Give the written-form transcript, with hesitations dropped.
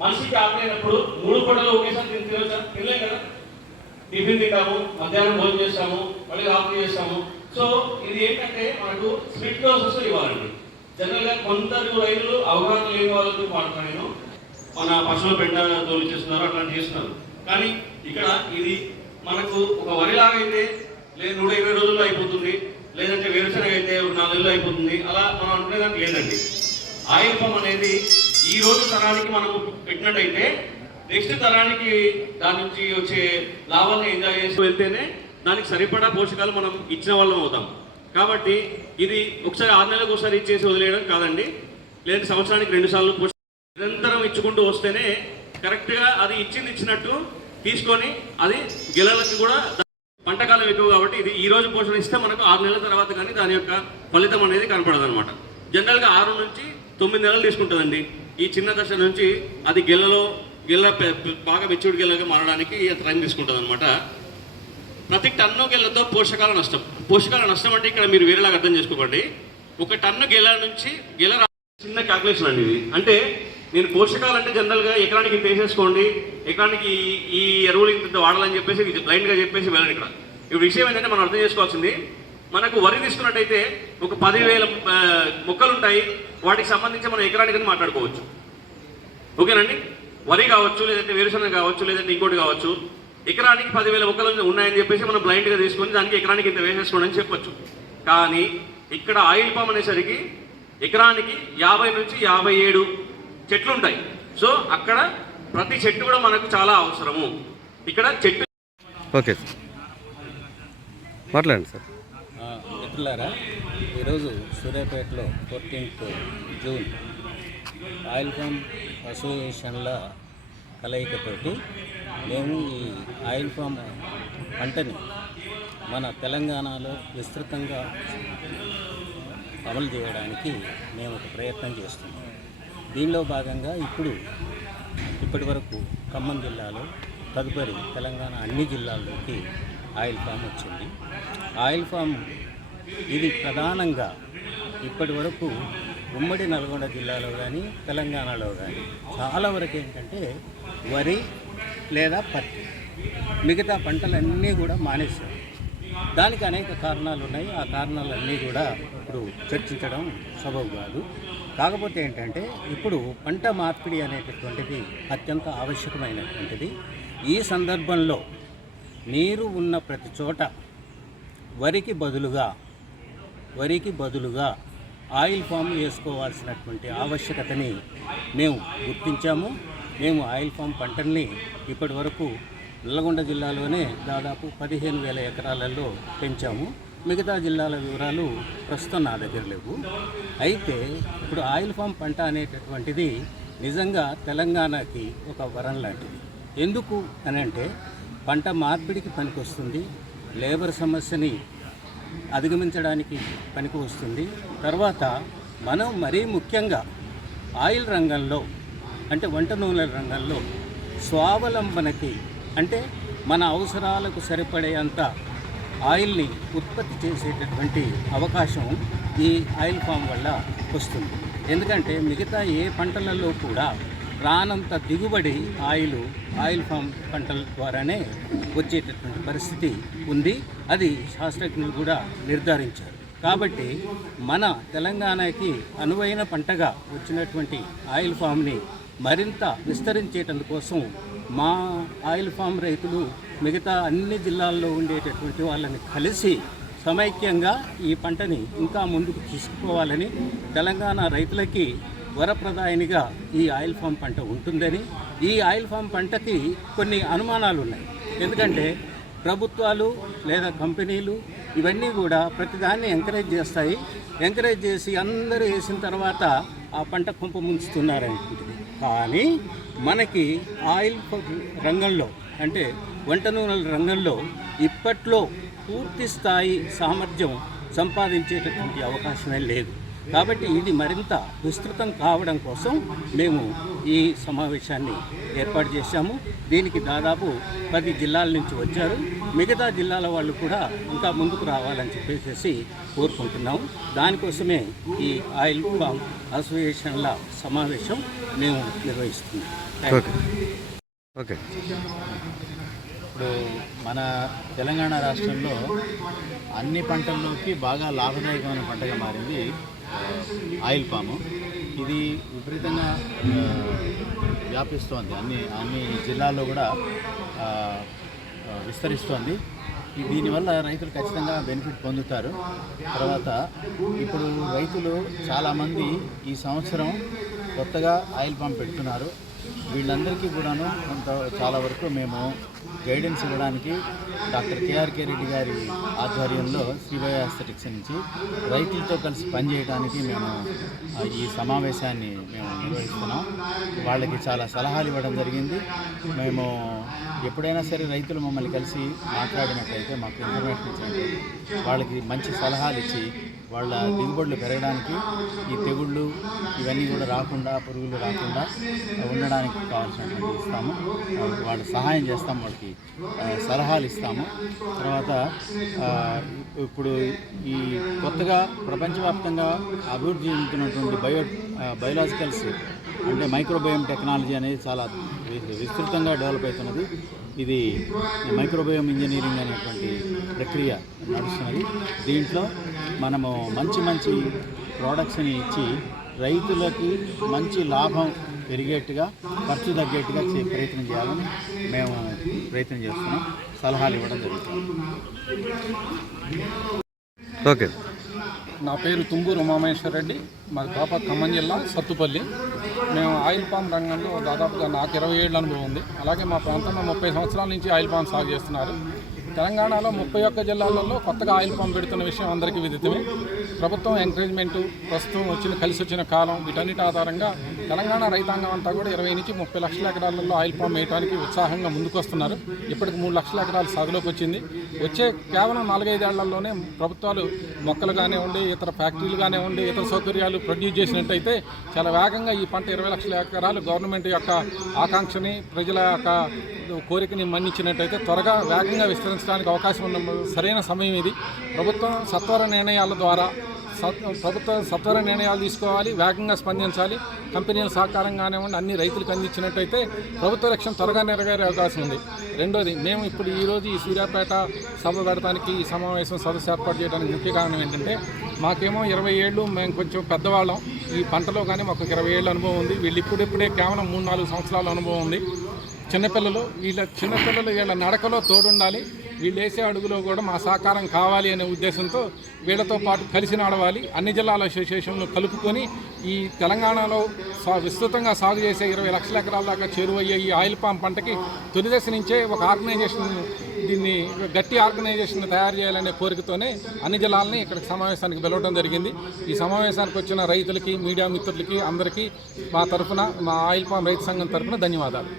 మనిషికి ఆకలినప్పుడు 3 పూటలు ఒకేసారి తినలేం కదా. టిఫిన్ తింటాము, మధ్యాహ్నం భోజనం చేస్తాము, మళ్ళీ రాత్రి చేస్తాము. సో ఇది ఏంటంటే మనకు స్ప్లిట్ డోసెస్ ఇవ్వాలండి. జనరల్గా కొందరు రైతులు అవగాహన లేని వాళ్ళతో వాడుతున్నాను నేను, మన పశువుల పెంట తోలు చేస్తున్నారు, అట్లాంటి చేస్తున్నారు. కానీ ఇక్కడ ఇది మనకు ఒక వరిలాగా అయితే లేదు 120 రోజుల్లో అయిపోతుంది, లేదంటే వేరుశనగ అయితే 4 నెలల్లో అయిపోతుంది, అలా మనం అనుకునేదానికి లేదండి. ఆయిల్ ఫామ్ అనేది ఈ రోజు తరానికి మనం పెట్టినట్టయితే నెక్స్ట్ తరానికి దాని నుంచి వచ్చే లాభాలను ఎంజాయ్ చేసి వెళ్తేనే దానికి సరిపడా పోషకాలు మనం ఇచ్చిన వాళ్ళం అవుతాం. కాబట్టి ఇది ఒకసారి 6 నెలలకు ఒకసారి ఇచ్చేసి వదిలేయడం కాదండి, లేదంటే సంవత్సరానికి 2 సార్లు నిరంతరం ఇచ్చుకుంటూ వస్తేనే కరెక్ట్గా అది ఇచ్చినట్టు తీసుకొని అది గిలలకు కూడా పంటకాలం ఎక్కువ. కాబట్టి ఇది ఈ రోజు పోషణ ఇస్తే మనకు 6 నెలల తర్వాత కానీ దాని యొక్క ఫలితం అనేది కనపడదు అనమాట. జనరల్గా 6 నుంచి 9 నెలలు తీసుకుంటుందండి ఈ చిన్న దశ నుంచి అది గిల్ల బాగా మెచ్యూర్డ్ గిల్లగా మారడానికి టైం తీసుకుంటుంది అనమాట. ప్రతి టన్ను గిల్లతో పోషకాల నష్టం అంటే ఇక్కడ మీరు వేరేలాగా అర్థం చేసుకోకండి. 1 టన్ను గిల్ల నుంచి చిన్న క్యాల్కులేషన్ అండి ఇది. అంటే నేను పోషకాలు అంటే జనరల్గా ఎకరానికి ఇంత వేసేసుకోండి, ఎకరానికి ఈ ఎరువులు ఇంత వాడాలని చెప్పేసి బ్లైండ్గా చెప్పేసి వెళ్ళండి. ఇక్కడ విషయం ఏంటంటే మనం అర్థం చేసుకోవాల్సింది, మనకు వరి తీసుకున్నట్టయితే ఒక 10,000 మొక్కలు ఉంటాయి, వాటికి సంబంధించి మనం ఎకరానికి మాట్లాడుకోవచ్చు. ఓకేనండి, వరి కావచ్చు, లేదంటే వేరుశనగ కావచ్చు, లేదంటే ఇంకోటి కావచ్చు, ఎకరానికి 10,000 మొక్కలు ఉన్నాయని చెప్పేసి మనం బ్లైండ్గా తీసుకొని దానికి ఎకరానికి ఇంత వేసేసుకోండి అని చెప్పొచ్చు. కానీ ఇక్కడ ఆయిల్ పామ్ అనేసరికి ఎకరానికి 50 నుంచి 57 చెట్లు ఉంటాయి. సో అక్కడ ప్రతి చెట్టు కూడా మనకు చాలా అవసరము. ఇక్కడ చెట్టు ఓకే సార్, మాట్లాడండి సార్. మిత్రులారా, ఈరోజు సూర్యాపేటలో 14th జూన్ ఆయిల్ ఫామ్ అసోసియేషన్ల కలయికతోటి మేము ఈ ఆయిల్ ఫామ్ పంటని మన తెలంగాణలో విస్తృతంగా అమలు చేయడానికి మేము ఒక ప్రయత్నం చేస్తున్నాం. దీనిలో భాగంగా ఇప్పటి వరకు ఖమ్మం జిల్లాలో, తదుపరి తెలంగాణ అన్ని జిల్లాల్లోకి ఆయిల్ ఫామ్ వచ్చింది. ఆయిల్ ఫామ్ ఇది ప్రధానంగా ఇప్పటి వరకు ఉమ్మడి నల్గొండ జిల్లాలో కానీ తెలంగాణలో కానీ చాలా వరకు ఏంటంటే వరి లేదా పత్తి, మిగతా పంటలన్నీ కూడా మానేశారు. దానికి అనేక కారణాలు ఉన్నాయి. ఆ కారణాలన్నీ కూడా ఇప్పుడు చర్చించడం సబబు కాదు. కాకపోతే ఏంటంటే ఇప్పుడు పంట మార్పిడి అనేటటువంటిది అత్యంత ఆవశ్యకమైనటువంటిది. ఈ సందర్భంలో నీరు ఉన్న ప్రతి చోట వరికి బదులుగా ఆయిల్ ఫామ్ వేసుకోవాల్సినటువంటి ఆవశ్యకతని మేము గుర్తించాము. మేము ఆయిల్ ఫామ్ పంటల్ని ఇప్పటి వరకు నల్గొండ జిల్లాలోనే దాదాపు 15,000 ఎకరాలలో పెంచాము. మిగతా జిల్లాల వివరాలు ప్రస్తుతం నా దగ్గర లేవు. అయితే ఇప్పుడు ఆయిల్ ఫామ్ పంట అనేటటువంటిది నిజంగా తెలంగాణకి ఒక వరం లాంటిది. ఎందుకు అని అంటే పంట మార్పిడికి పనికొస్తుంది, లేబర్ సమస్యని అధిగమించడానికి పనికి వస్తుంది. తర్వాత మనం మరీ ముఖ్యంగా ఆయిల్ రంగంలో అంటే వంట నూనెల రంగంలో స్వావలంబనకి అంటే మన అవసరాలకు సరిపడేంత ఆయిల్ని ఉత్పత్తి చేసేటటువంటి అవకాశం ఈ ఆయిల్ ఫామ్ వల్ల వస్తుంది. ఎందుకంటే మిగతా ఏ పంటలలో కూడా రానంత దిగుబడి ఆయిల్ ఫామ్ పంటల ద్వారానే వచ్చేటటువంటి పరిస్థితి ఉంది. అది శాస్త్రజ్ఞులు కూడా నిర్ధారించారు. కాబట్టి మన తెలంగాణకి అనువైన పంటగా వచ్చినటువంటి ఆయిల్ ఫామ్ని మరింత విస్తరించేటందుకోసం మా ఆయిల్ ఫామ్ రైతులు మిగతా అన్ని జిల్లాల్లో ఉండేటటువంటి వాళ్ళని కలిసి సమైక్యంగా ఈ పంటని ఇంకా ముందుకు తీసుకుపోవాలని, తెలంగాణ రైతులకి వరప్రదాయనిగా ఈ ఆయిల్ ఫామ్ పంట ఉంటుందని, ఈ ఆయిల్ ఫామ్ పంటకి కొన్ని అనుమానాలు ఉన్నాయి. ఎందుకంటే ప్రభుత్వాలు లేదా కంపెనీలు ఇవన్నీ కూడా ప్రతిదాన్ని ఎంకరేజ్ చేస్తాయి. ఎంకరేజ్ చేసి అందరూ వేసిన తర్వాత ఆ పంట కుంప ముంచుతున్నారనుకుంటుంది. కానీ మనకి ఆయిల్ రంగంలో అంటే వంట నూనెల రంగంలో ఇప్పట్లో పూర్తి స్థాయి సామర్థ్యం సంపాదించేటటువంటి అవకాశమే లేదు. కాబట్టి ఇది మరింత విస్తృతం కావడం కోసం మేము ఈ సమావేశాన్ని ఏర్పాటు చేశాము. దీనికి దాదాపు 10 జిల్లాల నుంచి వచ్చారు. మిగతా జిల్లాల వాళ్ళు కూడా ఇంకా ముందుకు రావాలని చెప్పేసి కోరుకుంటున్నాము. దానికోసమే ఈ ఆయిల్ ఫామ్ అసోసియేషన్ల సమావేశం మేము నిర్వహిస్తున్నాం. ఓకే. ఇప్పుడు మన తెలంగాణ రాష్ట్రంలో అన్ని పంటల్లోకి బాగా లాభదాయకమైన పంటగా మారింది ఆయిల్ పాము. ఇది విపరీతంగా వ్యాపిస్తోంది, అన్ని జిల్లాల్లో కూడా విస్తరిస్తోంది. దీనివల్ల రైతులు ఖచ్చితంగా బెనిఫిట్ పొందుతారు. తర్వాత ఇప్పుడు రైతులు చాలామంది ఈ సంవత్సరం కొత్తగా ఆయిల్ పామ్ పెడుతున్నారు. వీళ్ళందరికీ కూడాను చాలా వరకు మేము గైడెన్స్ ఇవ్వడానికి డాక్టర్ కేఆర్కే రెడ్డి గారి ఆధ్వర్యంలో శ్రీభయ ఎస్థెటిక్స్ నుంచి రైతులతో కలిసి పనిచేయడానికి మేము ఈ సమావేశాన్ని నిర్వహిస్తున్నాం. వాళ్ళకి చాలా సలహాలు ఇవ్వడం జరిగింది. మేము ఎప్పుడైనా సరే రైతులు మమ్మల్ని కలిసి మాట్లాడినట్లయితే, మాకు ఇన్ఫర్మేషన్ ఇచ్చినట్లయితే వాళ్ళకి మంచి సలహాలు ఇచ్చి వాళ్ళ దిగుబడులు పెరగడానికి, ఈ తెగుళ్ళు ఇవన్నీ కూడా రాకుండా, పురుగులు రాకుండా ఉండడానికి కావాల్సినటువంటి ఇస్తాము. వాళ్ళ సహాయం చేస్తాము, వాళ్ళకి సలహాలు ఇస్తాము. తర్వాత ఇప్పుడు ఈ కొత్తగా ప్రపంచవ్యాప్తంగా అభివృద్ధి చెందుతున్నటువంటి బయోలాజికల్స్ అంటే మైక్రోబయోమ్ టెక్నాలజీ అనేది చాలా విస్తృతంగా డెవలప్ అవుతున్నది. ఇది మైక్రోబయోమ్ ఇంజనీరింగ్ అనేటువంటి ప్రక్రియ నడుస్తున్నది. దీంట్లో మనము మంచి ప్రోడక్ట్స్ని ఇచ్చి రైతులకి మంచి లాభం పెరిగేట్టుగా, ఖర్చు తగ్గేట్టుగా ప్రయత్నం చేయాలని మేము ప్రయత్నం చేస్తున్నాం. సలహాలు ఇవ్వడం జరుగుతుంది. ఓకే. నా పేరు తుంబూరు ఉమామహేశ్వర రెడ్డి, మాది బాపత్ ఖమ్మం జిల్లా సత్తుపల్లి. మేము ఆయిల్ పామ్ రంగంలో దాదాపుగా నాకు 20 ఏళ్ళ అనుభవం ఉంది. అలాగే మా ప్రాంతంలో 30 సంవత్సరాల నుంచి ఆయిల్ పామ్ సాగు చేస్తున్నారు. తెలంగాణలో 31 జిల్లాలలో కొత్తగా ఆయిల్ పామ్ పెడుతున్న విషయం అందరికీ విదితమే. ప్రభుత్వం ఎంకరేజ్మెంటు, ప్రస్తుతం కలిసి వచ్చిన కాలం, వీటన్నిటి ఆధారంగా తెలంగాణ రైతాంగం అంతా కూడా 20 నుంచి 30 లక్షల ఎకరాలలో ఆయిల్ పామ్ వేయడానికి ఉత్సాహంగా ముందుకొస్తున్నారు. ఇప్పటికి 3 లక్షల ఎకరాలు సాగులోకి వచ్చింది. వచ్చే కేవలం 4-5 ఏళ్లలోనే ప్రభుత్వాలు మొక్కలు కానివ్వండి, ఇతర ఫ్యాక్టరీలు కానివ్వండి, ఇతర సౌకర్యాలు ప్రొడ్యూస్ చేసినట్టయితే చాలా వేగంగా ఈ పంట 20 లక్షల ఎకరాలు గవర్నమెంట్ యొక్క ఆకాంక్షని, ప్రజల యొక్క కోరికని మన్నించినట్టయితే త్వరగా వేగంగా విస్తరించడానికి అవకాశం ఉన్న సరైన సమయం ఇది. ప్రభుత్వం సత్వర నిర్ణయాలు తీసుకోవాలి, వేగంగా స్పందించాలి. కంపెనీల సహకారం కానివ్వండి, అన్ని రైతులకు అందించినట్టయితే ప్రభుత్వ లక్ష్యం త్వరగా నెరవేరే అవకాశం ఉంది. రెండోది, మేము ఇప్పుడు ఈరోజు ఈ సూర్యాపేట సభ పెడతానికి, ఈ సమావేశం సదస్సు ఏర్పాటు చేయడానికి ముఖ్య కారణం ఏంటంటే, మాకేమో 20 ఏళ్ళు, మేము కొంచెం పెద్దవాళ్ళం. ఈ పంటలో కానీ మాకు 20 ఏళ్ళ అనుభవం ఉంది. వీళ్ళు ఇప్పుడిప్పుడే కేవలం 3-4 సంవత్సరాల అనుభవం ఉంది. చిన్నపిల్లలు వీళ్ళ నడకలో తోడుండాలి. వీళ్ళు వేసే అడుగులో కూడా మా సహకారం కావాలి అనే ఉద్దేశంతో వీళ్ళతో పాటు కలిసి నడవాలి. అన్ని జిల్లాల అసోసియేషన్లు కలుపుకొని ఈ తెలంగాణలో విస్తృతంగా సాగు చేసే 20 లక్షల ఎకరాల దాకా చేరువయ్యే ఈ ఆయిల్ పామ్ పంటకి తొలి దశ నుంచే ఒక ఆర్గనైజేషన్, దీన్ని గట్టి ఆర్గనైజేషన్ తయారు చేయాలనే కోరికతోనే అన్ని జిల్లాలని ఇక్కడికి సమావేశానికి పిలవడం జరిగింది. ఈ సమావేశానికి వచ్చిన రైతులకి, మీడియా మిత్రులకి అందరికీ మా ఆయిల్ పామ్ రైతు సంఘం తరఫున ధన్యవాదాలు.